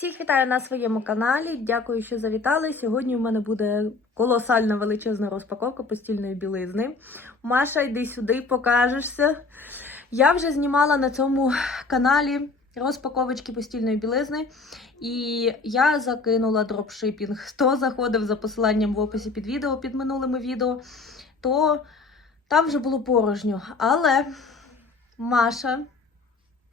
Всіх вітаю на своєму каналі. Дякую, що завітали. Сьогодні у мене буде колосальна величезна розпаковка постільної білизни. Маша, йди сюди, покажешся. Я вже знімала на цьому каналі розпаковочки постільної білизни, і я закинула дропшипінг. Хто заходив за посиланням в описі під відео під минулими відео, то там вже було порожньо. Але Маша.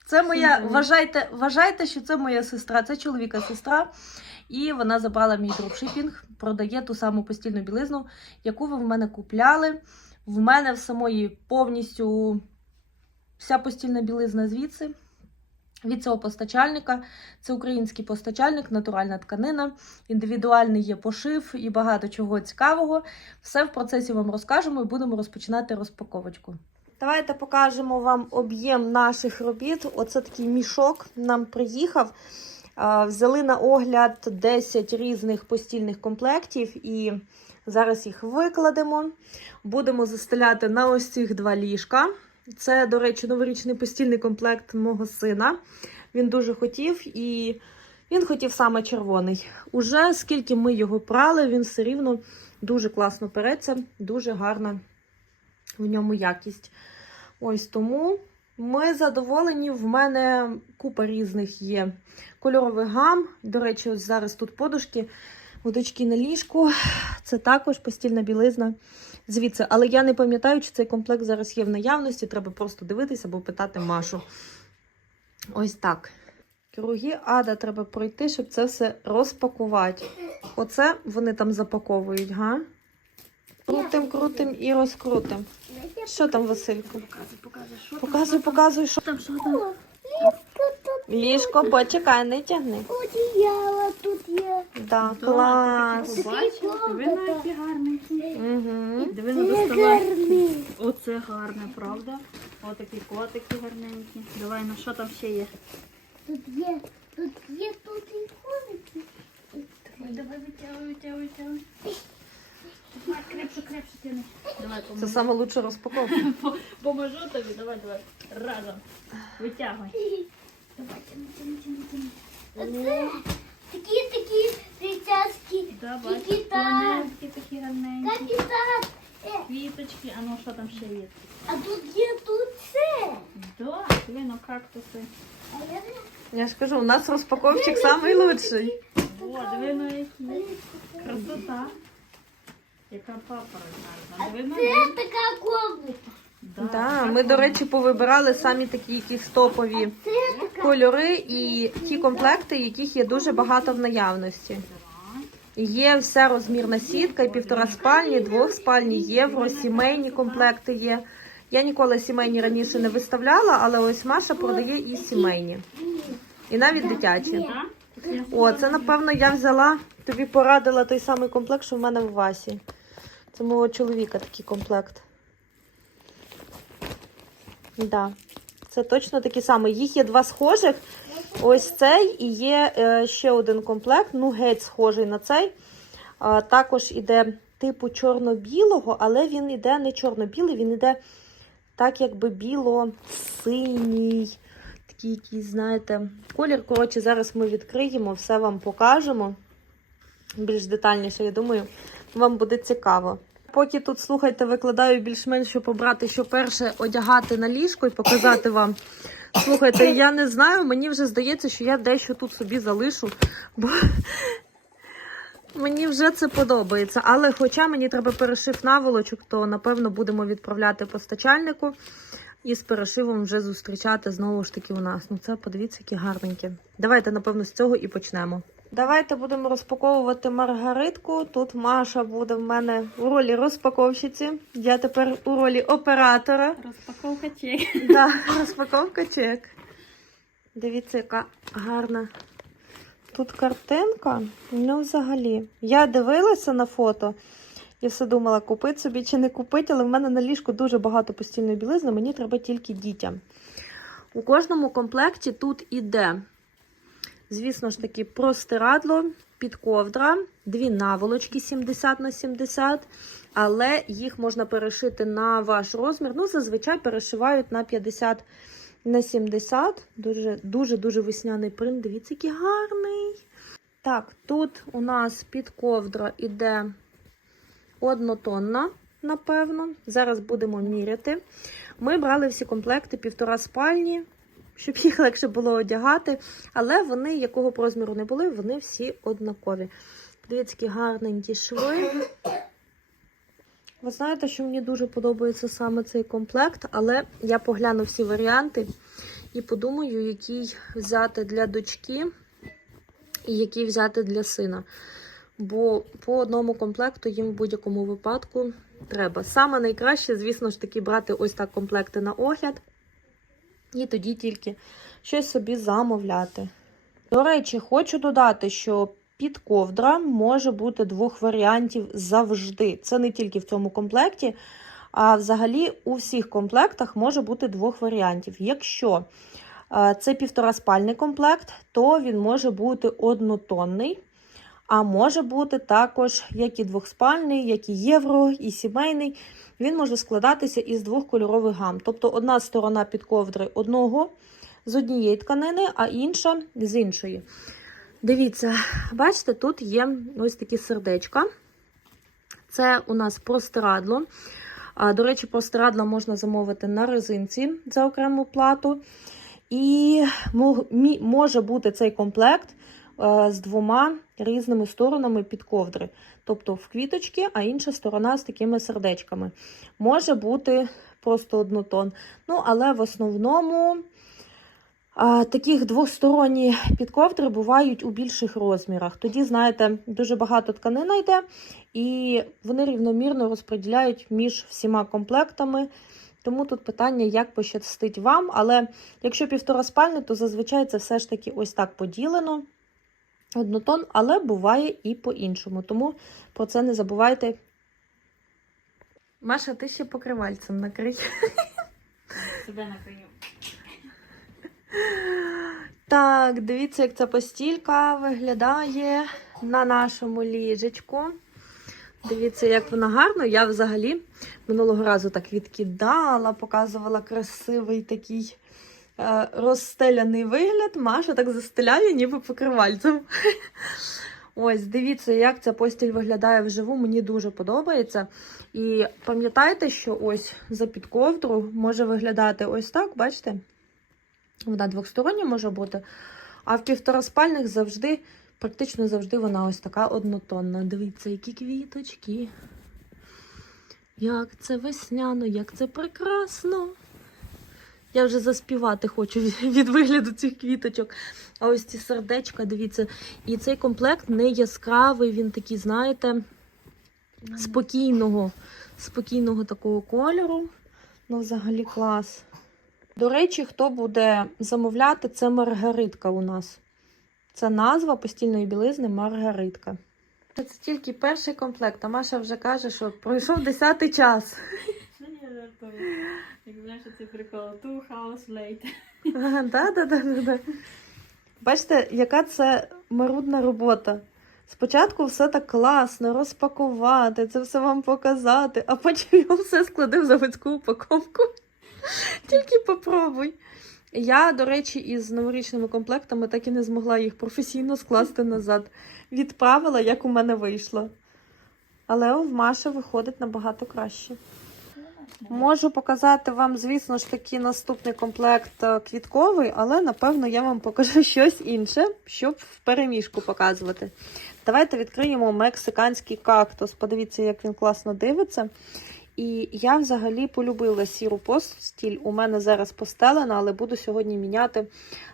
Це моя, вважайте, вважайте, що це моя сестра, це чоловіка сестра. І вона забрала мій дропшипінг, продає ту саму постільну білизну, яку ви в мене купляли. В мене в самої повністю вся постільна білизна звідси. Від цього постачальника. Це український постачальник, натуральна тканина, індивідуальний є пошив і багато чого цікавого. Все в процесі вам розкажемо і будемо розпочинати розпаковочку. Давайте покажемо вам об'єм наших робіт. Оце такий мішок нам приїхав. Взяли на огляд 10 різних постільних комплектів і зараз їх викладемо. Будемо застеляти на ось цих два ліжка. Це, до речі, новорічний постільний комплект мого сина. Він дуже хотів і він хотів саме червоний. Уже скільки ми його прали, він все рівно дуже класно переться, дуже гарна в ньому якість. Ось тому ми задоволені. В мене купа різних є кольорових гам. До речі, ось зараз тут подушки, удочки на ліжку. Це також постільна білизна. Звідси, але я не пам'ятаю, чи цей комплект зараз є в наявності. Треба просто дивитися або питати Машу. Ось так. Круги ада треба пройти, щоб це все розпакувати. Оце вони там запаковують, га? Крутим, крутим і розкрутим. Що там, Василько? Показуй, показуй, що Показуй, показуй, що там, що там. ліжко, почекай, не тягни. Одіяло тут є. Да, клас. Побачив, диви на які гарненькі. Угу. Диви Це на доставай. гарний. Оце гарне, правда? Отакі котики гарненькі. Давай, ну що там ще є? Тут є, тут є, тут і. Давай, давай, витягуй, витягуй, витягуй. Давай, крепше, крепше тяни. Давай, Це поможу. саме лучша розпаковка. Поможу тобі, давай, давай. Разом. Витягуй. Давай, тяни, тяни, тяни, тяни. Оце такі такі притязки. Давай, Капітан. тоненькі такі гарненькі. Капітан. Е, Квіточки, а ну що там ще є? а тут є тут це. Да, диви, ну кактуси. А я не Я ж кажу, у нас розпаковчик самий лучший. О, диви на які. Красота. Яка папороть гарна. Це така комната. Да, Да, така ми, до речі, повибирали самі такі якісь топові така. кольори і ті комплекти, яких є дуже багато в наявності. Є вся розмірна сітка, і півтора спальні, двохспальні, євро, сімейні комплекти є. Я ніколи сімейні раніше не виставляла, але ось Маша продає і сімейні, і навіть дитячі. О, це напевно я взяла, тобі порадила той самий комплект, що в мене в Васі. Це мого чоловіка такий комплект. Да. Це точно такий самий. Їх є два схожих. Ось цей і є е, ще один комплект, ну геть схожий на цей. Також іде типу чорно-білого, але він іде не чорно-білий, він іде так, якби біло-синій. Такий якийсь, знаєте, колір. Коротше, зараз ми відкриємо, все вам покажемо більш детальніше, я думаю, вам буде цікаво. Поки тут, слухайте, викладаю більш-менш, що побрати, що перше одягати на ліжко і показати вам. Слухайте, я не знаю, мені вже здається, що я дещо тут собі залишу, бо мені вже це подобається. Але хоча мені треба перешив наволочок, то напевно будемо відправляти постачальнику і з перешивом вже зустрічати знову ж таки у нас. Ну це подивіться, які гарненькі. Давайте, напевно, з цього і почнемо. Давайте будемо розпаковувати маргаритку. Тут Маша буде в мене у ролі розпаковщиці. Я тепер у ролі оператора. Розпаковка чек. Да, розпаковка чек. Дивіться, яка гарна. Тут картинка. Ну, взагалі. Я дивилася на фото і все думала, купити собі чи не купити, але в мене на ліжку дуже багато постільної білизни, мені треба тільки дітям. У кожному комплекті тут іде, звісно ж таки, простирадло, підковдра, дві наволочки 70 на 70, але їх можна перешити на ваш розмір. Ну, зазвичай перешивають на 50 на 70. Дуже дуже дуже весняний принт. Дивіться, який гарний. Так, тут у нас під ковдра іде однотонна, напевно. Зараз будемо міряти. Ми брали всі комплекти півтора спальні, щоб їх легше було одягати. Але вони, якого б розміру не були, вони всі однакові. Дивіться, які гарненькі шви. Ви знаєте, що мені дуже подобається саме цей комплект, але я погляну всі варіанти і подумаю, який взяти для дочки і який взяти для сина. Бо по одному комплекту їм в будь-якому випадку треба. Саме найкраще, звісно ж таки, брати ось так комплекти на огляд. І тоді тільки щось собі замовляти. До речі, хочу додати, що підковдра може бути двох варіантів завжди. Це не тільки в цьому комплекті, а взагалі у всіх комплектах може бути двох варіантів. Якщо е, це півтораспальний комплект, то він може бути однотонний. А може бути також як і двохспальний, як і євро, і сімейний. Він може складатися із двох кольорових гам. Тобто одна сторона під ковдри одного з однієї тканини, а інша з іншої. Дивіться, бачите, тут є ось такі сердечка. Це у нас простирадло. До речі, простирадла можна замовити на резинці за окрему плату. І може бути цей комплект з двома різними сторонами під ковдри. Тобто в квіточки, а інша сторона з такими сердечками. Може бути просто однотон. Ну, але в основному таких двосторонні підковдри бувають у більших розмірах. Тоді, знаєте, дуже багато тканина йде, і вони рівномірно розподіляють між всіма комплектами. Тому тут питання, як пощастить вам. Але якщо півтораспальне, то зазвичай це все ж таки ось так поділено. Однотон, але буває і по-іншому. Тому про це не забувайте. Маша, ти ще покривальцем накрий. Себе накрию. Так, дивіться, як ця постілька виглядає на нашому ліжечку. Дивіться, як вона гарно. Я взагалі минулого разу так відкидала, показувала красивий такий розстеляний вигляд. Маша так застеляє, ніби покривальцем. Ось, дивіться, як ця постіль виглядає вживу. Мені дуже подобається. І пам'ятайте, що ось за підковдру може виглядати ось так, бачите? Вона двостороння може бути. А в півтораспальних завжди, практично завжди вона ось така однотонна. Дивіться, які квіточки. Як це весняно, як це прекрасно. Я вже заспівати хочу від- вигляду цих квіточок. А ось ці сердечка, дивіться. І цей комплект не яскравий, він такий, знаєте, спокійного, спокійного такого кольору. Ну, взагалі клас. До речі, хто буде замовляти, це маргаритка у нас. Це назва постільної білизни Маргаритка. Це тільки перший комплект, а Маша вже каже, що пройшов 10 час. Жартую. Як знаєш, це прикол. Two house late. Бачите, яка це марудна робота. Спочатку все так класно, розпакувати, це все вам показати, а потім його все склади в заводську упаковку. Тільки попробуй. Я, до речі, із новорічними комплектами так і не змогла їх професійно скласти назад. Відправила, як у мене вийшло. Але в Маші виходить набагато краще. Можу показати вам, звісно ж таки, наступний комплект е, квітковий, але напевно я вам покажу щось інше, щоб в переміжку показувати. Давайте відкриємо мексиканський кактус. Подивіться, як він класно дивиться. І я взагалі полюбила сіру постіль. У мене зараз постелена, але буду сьогодні міняти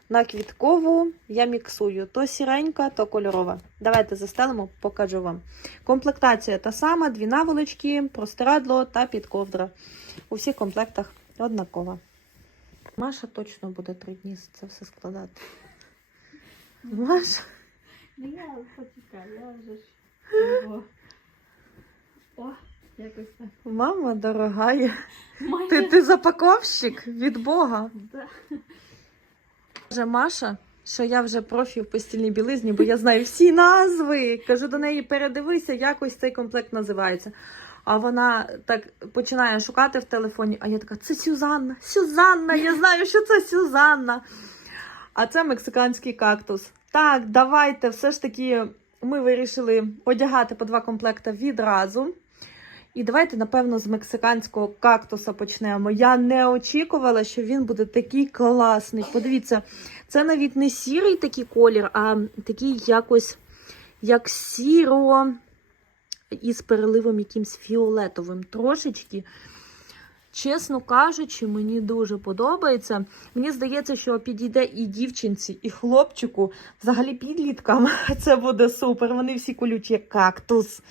на квіткову. Я міксую то сіренька, то кольорова. Давайте застелимо, покажу вам. Комплектація та сама: дві наволочки, простирадло та підковдра. У всіх комплектах однакова. Маша точно буде три дні це все складати. Маша. Ну я почекай, я вже. О, якось так. Мама дорогая. Майже. Ти, ти запаковщик від Бога. Да. Каже Маша, що я вже профі в постільній білизні, бо я знаю всі назви. Кажу до неї, передивися, як ось цей комплект називається. А вона так починає шукати в телефоні, а я така, це Сюзанна, Сюзанна, я знаю, що це Сюзанна. А це мексиканський кактус. Так, давайте, все ж таки, ми вирішили одягати по два комплекти відразу. І давайте, напевно, з мексиканського кактуса почнемо. Я не очікувала, що він буде такий класний. Подивіться, це навіть не сірий такий колір, а такий якось як сіро із переливом якимсь фіолетовим трошечки. Чесно кажучи, мені дуже подобається. Мені здається, що підійде і дівчинці, і хлопчику, взагалі підліткам. Це буде супер. Вони всі колючі, як кактус.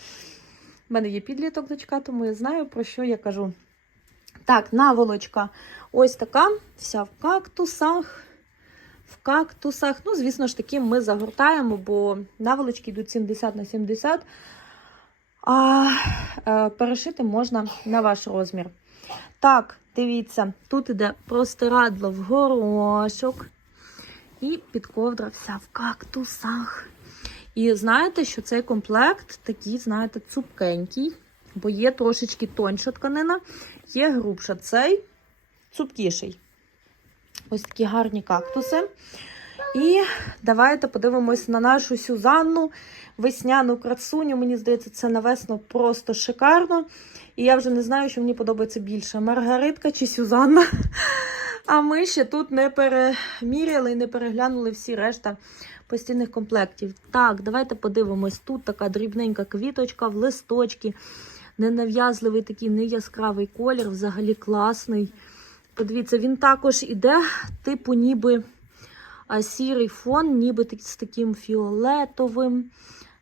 У мене є підліток дочка, тому я знаю, про що я кажу. Так, наволочка. Ось така, вся в кактусах. В кактусах. Ну, звісно ж таки, ми загортаємо, бо наволочки йдуть 70 на 70, а е, перешити можна на ваш розмір. Так, дивіться, тут іде простирадло в горошок. І підковдра вся в кактусах. І знаєте, що цей комплект такий, знаєте, цупкенький, бо є трошечки тоньша тканина, є грубша. Цей цупкіший. Ось такі гарні кактуси. І давайте подивимось на нашу Сюзанну, весняну красуню. Мені здається, це навесно просто шикарно. І я вже не знаю, що мені подобається більше: Маргаритка чи Сюзанна. А ми ще тут не переміряли і не переглянули всі решта постійних комплектів. Так, давайте подивимось. Тут така дрібненька квіточка в листочки. Ненав'язливий такий неяскравий колір, взагалі класний. Подивіться, він також іде, типу, ніби а, сірий фон, ніби з таким фіолетовим,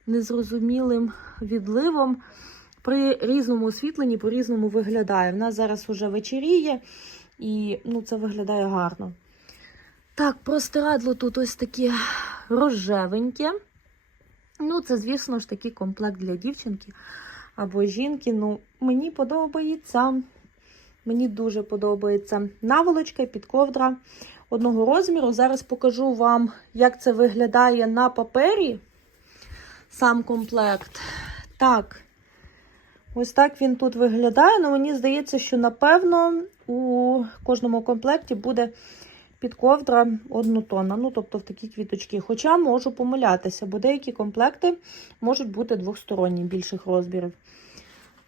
незрозумілим відливом. При різному освітленні по-різному виглядає. В нас зараз уже вечеріє, і ну, це виглядає гарно. Так, простирадло тут ось таке рожевеньке. Ну, це, звісно ж, такий комплект для дівчинки або жінки. Ну, мені подобається. Мені дуже подобається наволочка, підковдра одного розміру. Зараз покажу вам, як це виглядає на папері. Сам комплект. Так, ось так він тут виглядає. Ну, мені здається, що напевно у кожному комплекті буде підковдра однотонна, ну тобто в такі квіточки. Хоча можу помилятися, бо деякі комплекти можуть бути двосторонні більших розмірів.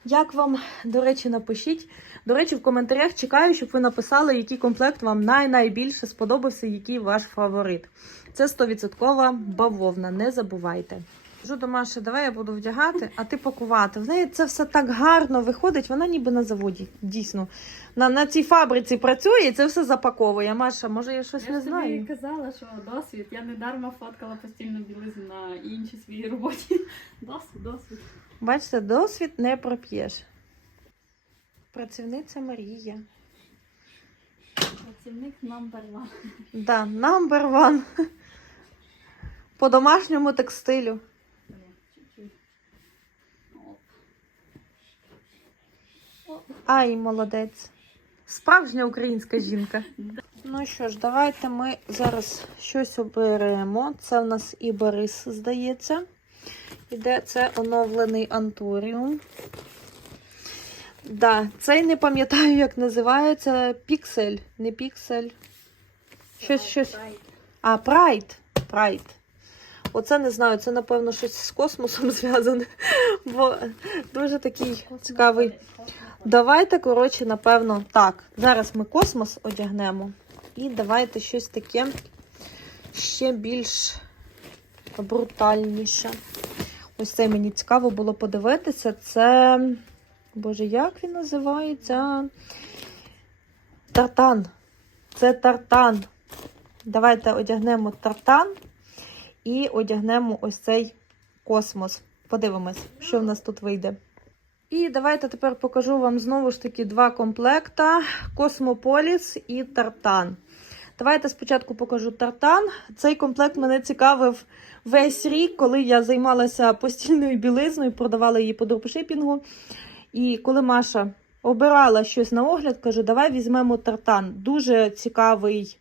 Як вам, до речі, напишіть. До речі, в коментарях чекаю, щоб ви написали, який комплект вам най-найбільше сподобався, який ваш фаворит. Це 100% бавовна, не забувайте. Кажу до Маші, давай я буду вдягати, а ти пакувати. В неї це все так гарно виходить, вона ніби на заводі. Дійсно. На, на цій фабриці працює і це все запаковує. Маша, може я щось Я не ж знаю. казала, що досвід. Я не дарма фоткала постільну білизну на іншій своїй роботі. Досвід, досвід. Бачите, досвід не проп'єш. Працівниця Марія. Працівник номер one. Да, number one. По домашньому текстилю. Ай, молодець. Справжня українська жінка. Ну що ж, давайте ми зараз щось оберемо. Це в нас і Борис, здається. Іде це оновлений Антуріум. Да, цей не пам'ятаю, як називається. Піксель. Не піксель. Щось, щось. А, Прайд. Прайд. Оце не знаю, це, напевно, щось з космосом зв'язане. Бо дуже такий цікавий. Давайте, коротше, напевно, так. Зараз ми космос одягнемо. І давайте щось таке ще більш брутальніше. Ось це мені цікаво було подивитися. Це. Боже, як він називається? Тартан. Це тартан. Давайте одягнемо тартан і одягнемо ось цей космос. Подивимось, що в нас тут вийде. І давайте тепер покажу вам знову ж таки два комплекта: Космополіс і Тартан. Давайте спочатку покажу Тартан. Цей комплект мене цікавив весь рік, коли я займалася постільною білизною, продавала її по дропшипінгу. І коли Маша обирала щось на огляд, кажу, давай візьмемо Тартан. Дуже цікавий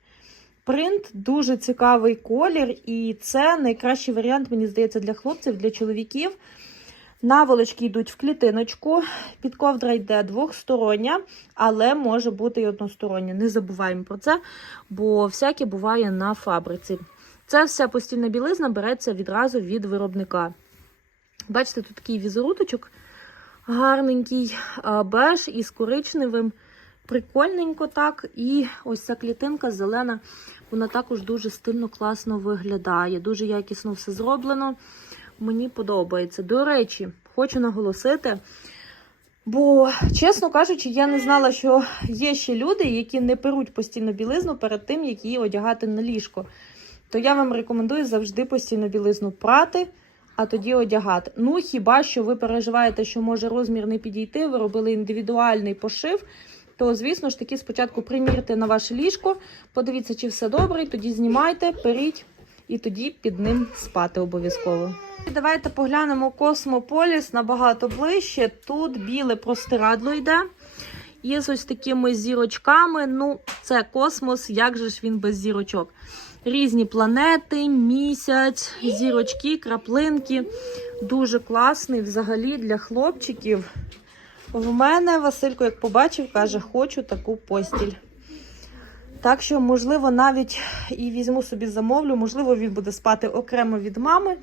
принт, дуже цікавий колір. І це найкращий варіант, мені здається, для хлопців, для чоловіків. Наволочки йдуть в клітиночку, підковдра йде двохстороння, але може бути і одностороння. Не забуваємо про це, бо всяке буває на фабриці. Це вся постільна білизна береться відразу від виробника. Бачите, тут такий візеруточок гарненький, беж із коричневим. Прикольненько так. І ось ця клітинка зелена, вона також дуже стильно, класно виглядає. Дуже якісно все зроблено. Мені подобається. До речі, хочу наголосити. Бо, чесно кажучи, я не знала, що є ще люди, які не перуть постільну білизну перед тим, як її одягати на ліжко. То я вам рекомендую завжди постільну білизну прати, а тоді одягати. Ну, хіба що ви переживаєте, що може розмір не підійти, ви робили індивідуальний пошив, то, звісно ж таки, спочатку примірте на ваше ліжко, подивіться, чи все добре, тоді знімайте, періть, і тоді під ним спати обов'язково. Давайте поглянемо Космополіс набагато ближче. Тут біле простирадло йде. І з ось такими зірочками. Ну, це космос, як же ж він без зірочок? Різні планети, місяць, зірочки, краплинки. Дуже класний взагалі для хлопчиків. В мене Василько, як побачив, каже, хочу таку постіль. Так що, можливо, навіть і візьму собі замовлю, можливо, він буде спати окремо від мами.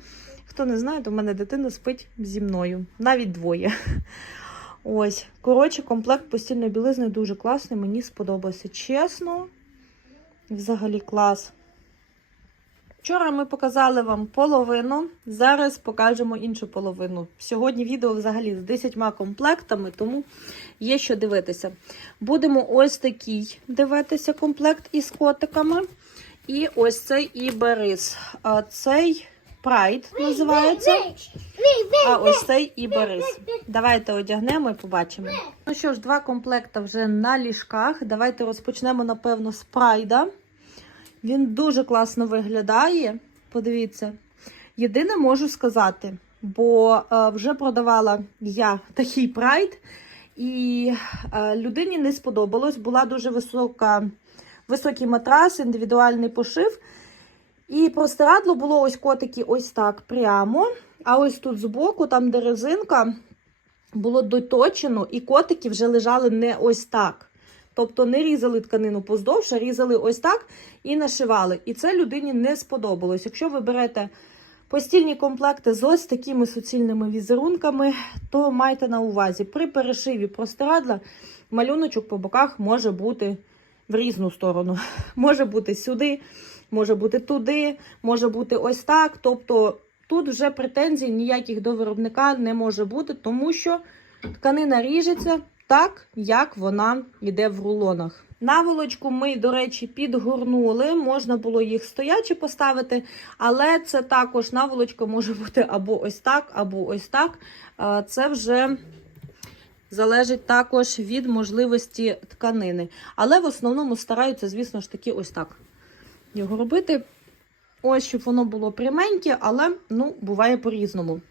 Хто не знає, то в мене дитина спить зі мною, навіть двоє. Ось, коротше, комплект постільної білизни дуже класний, мені сподобався. Чесно, взагалі клас. Вчора ми показали вам половину, зараз покажемо іншу половину. Сьогодні відео взагалі з 10 комплектами, тому є що дивитися. Будемо ось такий дивитися комплект із котиками. І ось цей іберис. Цей Pride називається. А ось цей іберис. Давайте одягнемо і побачимо. Ну що ж, два комплекти вже на ліжках. Давайте розпочнемо, напевно, з прайда. Він дуже класно виглядає. Подивіться. Єдине можу сказати, бо е, вже продавала я такий прайд, і е, людині не сподобалось. Була дуже висока, високий матрас, індивідуальний пошив. І простирадло було ось котики ось так прямо. А ось тут збоку, там де резинка, було доточено, і котики вже лежали не ось так. Тобто не різали тканину поздовж, а різали ось так і нашивали. І це людині не сподобалось. Якщо ви берете постільні комплекти з ось такими суцільними візерунками, то майте на увазі, при перешиві простирадла малюночок по боках може бути в різну сторону. Може бути сюди, може бути туди, може бути ось так. Тобто тут вже претензій ніяких до виробника не може бути, тому що тканина ріжеться так, як вона йде в рулонах. Наволочку ми, до речі, підгорнули. Можна було їх стоячи поставити, але це також наволочка може бути або ось так, або ось так. Це вже залежить також від можливості тканини. Але в основному стараються, звісно ж таки, ось так його робити. Ось, щоб воно було пряменьке, але ну, буває по-різному.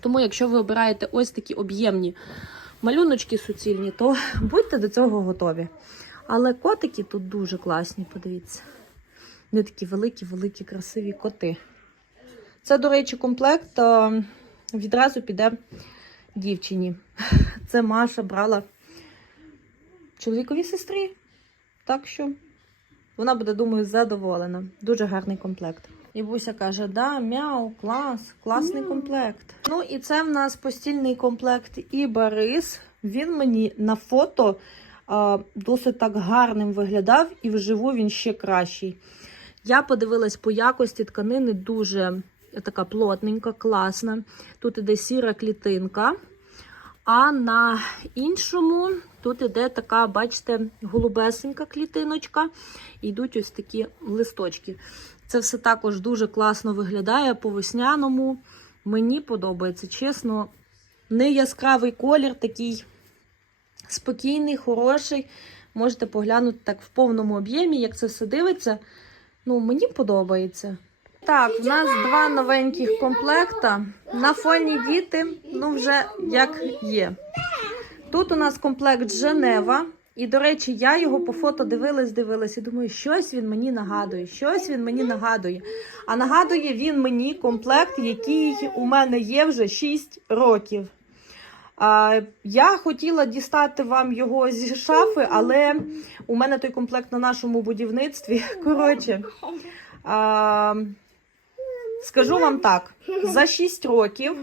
Тому, якщо ви обираєте ось такі об'ємні малюночки суцільні, то будьте до цього готові. Але котики тут дуже класні, подивіться. Вони такі великі, великі, красиві коти. Це, до речі, комплект відразу піде дівчині. Це Маша брала чоловіковій сестрі. Так що вона буде, думаю, задоволена. Дуже гарний комплект. І Буся каже: да, мяу, клас, класний Мяу. комплект. Ну і це в нас постільний комплект і Борис. Він мені на фото а, досить так гарним виглядав, і вживу він ще кращий. Я подивилась по якості тканини дуже така плотненька, класна. Тут іде сіра клітинка. А на іншому тут іде така, бачите, голубесенька клітиночка. І йдуть ось такі листочки. Це все також дуже класно виглядає по весняному. Мені подобається, чесно, не яскравий колір, такий спокійний, хороший. Можете поглянути так в повному об'ємі, як це все дивиться. Ну, мені подобається. Так, в нас два новеньких комплекта. На фоні діти, ну вже як є. Тут у нас комплект Женева. І, до речі, я його по фото дивилась, дивилась і думаю, щось він мені нагадує, щось він мені нагадує. А нагадує він мені комплект, який у мене є вже 6 років. А, я хотіла дістати вам його зі шафи, але у мене той комплект на нашому будівництві. Коротше, а, скажу вам так: за 6 років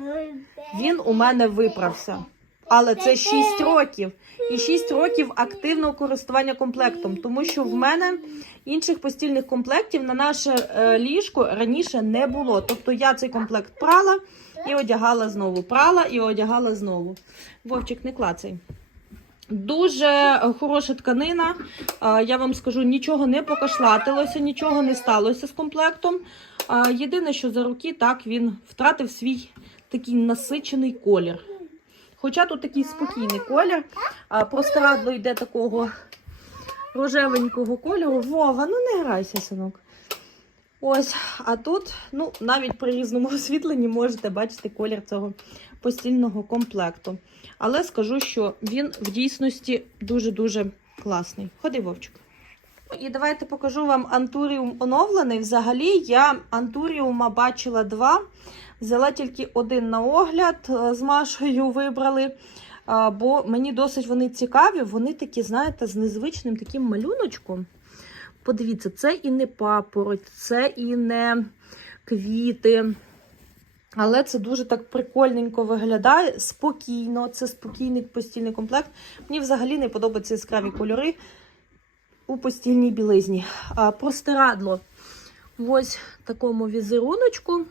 він у мене виправся. Але це 6 років. І 6 років активного користування комплектом, тому що в мене інших постільних комплектів на наше е, ліжко раніше не було. Тобто я цей комплект прала і одягала знову. Прала і одягала знову. Вовчик, не клацай. Дуже хороша тканина. Е, Я вам скажу, нічого не покашлатилося, нічого не сталося з комплектом. Е, Єдине, що за роки так він втратив свій такий насичений колір. Хоча тут такий спокійний колір, а простирадло йде такого рожевенького кольору. Вова, ну не грайся, синок. Ось, а тут, ну, навіть при різному освітленні можете бачити колір цього постільного комплекту. Але скажу, що він в дійсності дуже-дуже класний. Ходи, Вовчик. І давайте покажу вам антуріум оновлений. Взагалі, я антуріума бачила два. Взяла тільки один на огляд, е, з Машею вибрали. Бо мені досить вони цікаві. Вони такі, знаєте, з незвичним таким малюночком. Подивіться, це і не папороть, це і не квіти. Але це дуже так прикольненько виглядає. Спокійно, це спокійний постільний комплект. Мені взагалі не подобаються яскраві кольори у постільній білизні. Простирадло ось такому візеруночку.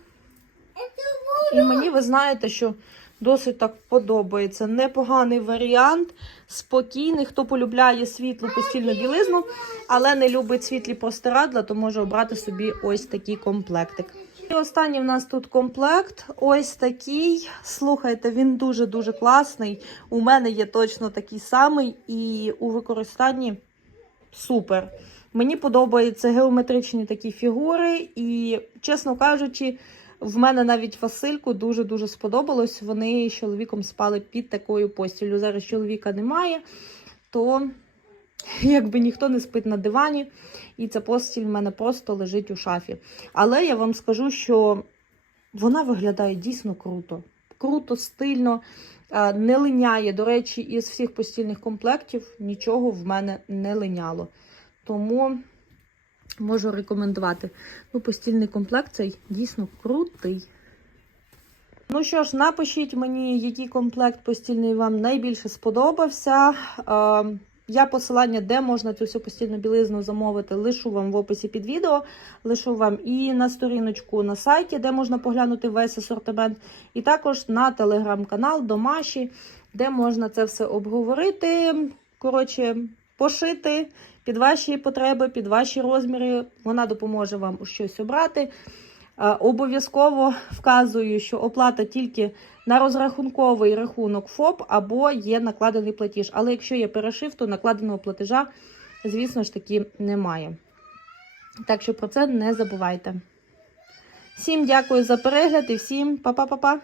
І мені ви знаєте, що досить так подобається. Непоганий варіант, спокійний. Хто полюбляє світлу постільну білизну, але не любить світлі простирадла, то може обрати собі ось такий комплектик. І останній в нас тут комплект. Ось такий. Слухайте, він дуже-дуже класний. У мене є точно такий самий, і у використанні супер. Мені подобаються геометричні такі фігури, і, чесно кажучи, в мене навіть Васильку дуже-дуже сподобалось. Вони з чоловіком спали під такою постіллю. Зараз чоловіка немає, то якби ніхто не спить на дивані, і ця постіль в мене просто лежить у шафі. Але я вам скажу, що вона виглядає дійсно круто. Круто, стильно, не линяє. До речі, із всіх постільних комплектів нічого в мене не линяло. Тому можу рекомендувати. Ну, постільний комплект цей дійсно крутий. Ну що ж, напишіть мені, який комплект постільний вам найбільше сподобався. Е, Я посилання, де можна цю всю постільну білизну замовити, лишу вам в описі під відео. Лишу вам і на сторіночку на сайті, де можна поглянути весь асортимент, і також на телеграм-канал до Маші, де можна це все обговорити. Коротше, пошити під ваші потреби, під ваші розміри. Вона допоможе вам щось обрати. Е, Обов'язково вказую, що оплата тільки на розрахунковий рахунок ФОП або є накладений платіж. Але якщо є перешив, то накладеного платежа, звісно ж таки, немає. Так що про це не забувайте. Всім дякую за перегляд і всім па-па-па-па!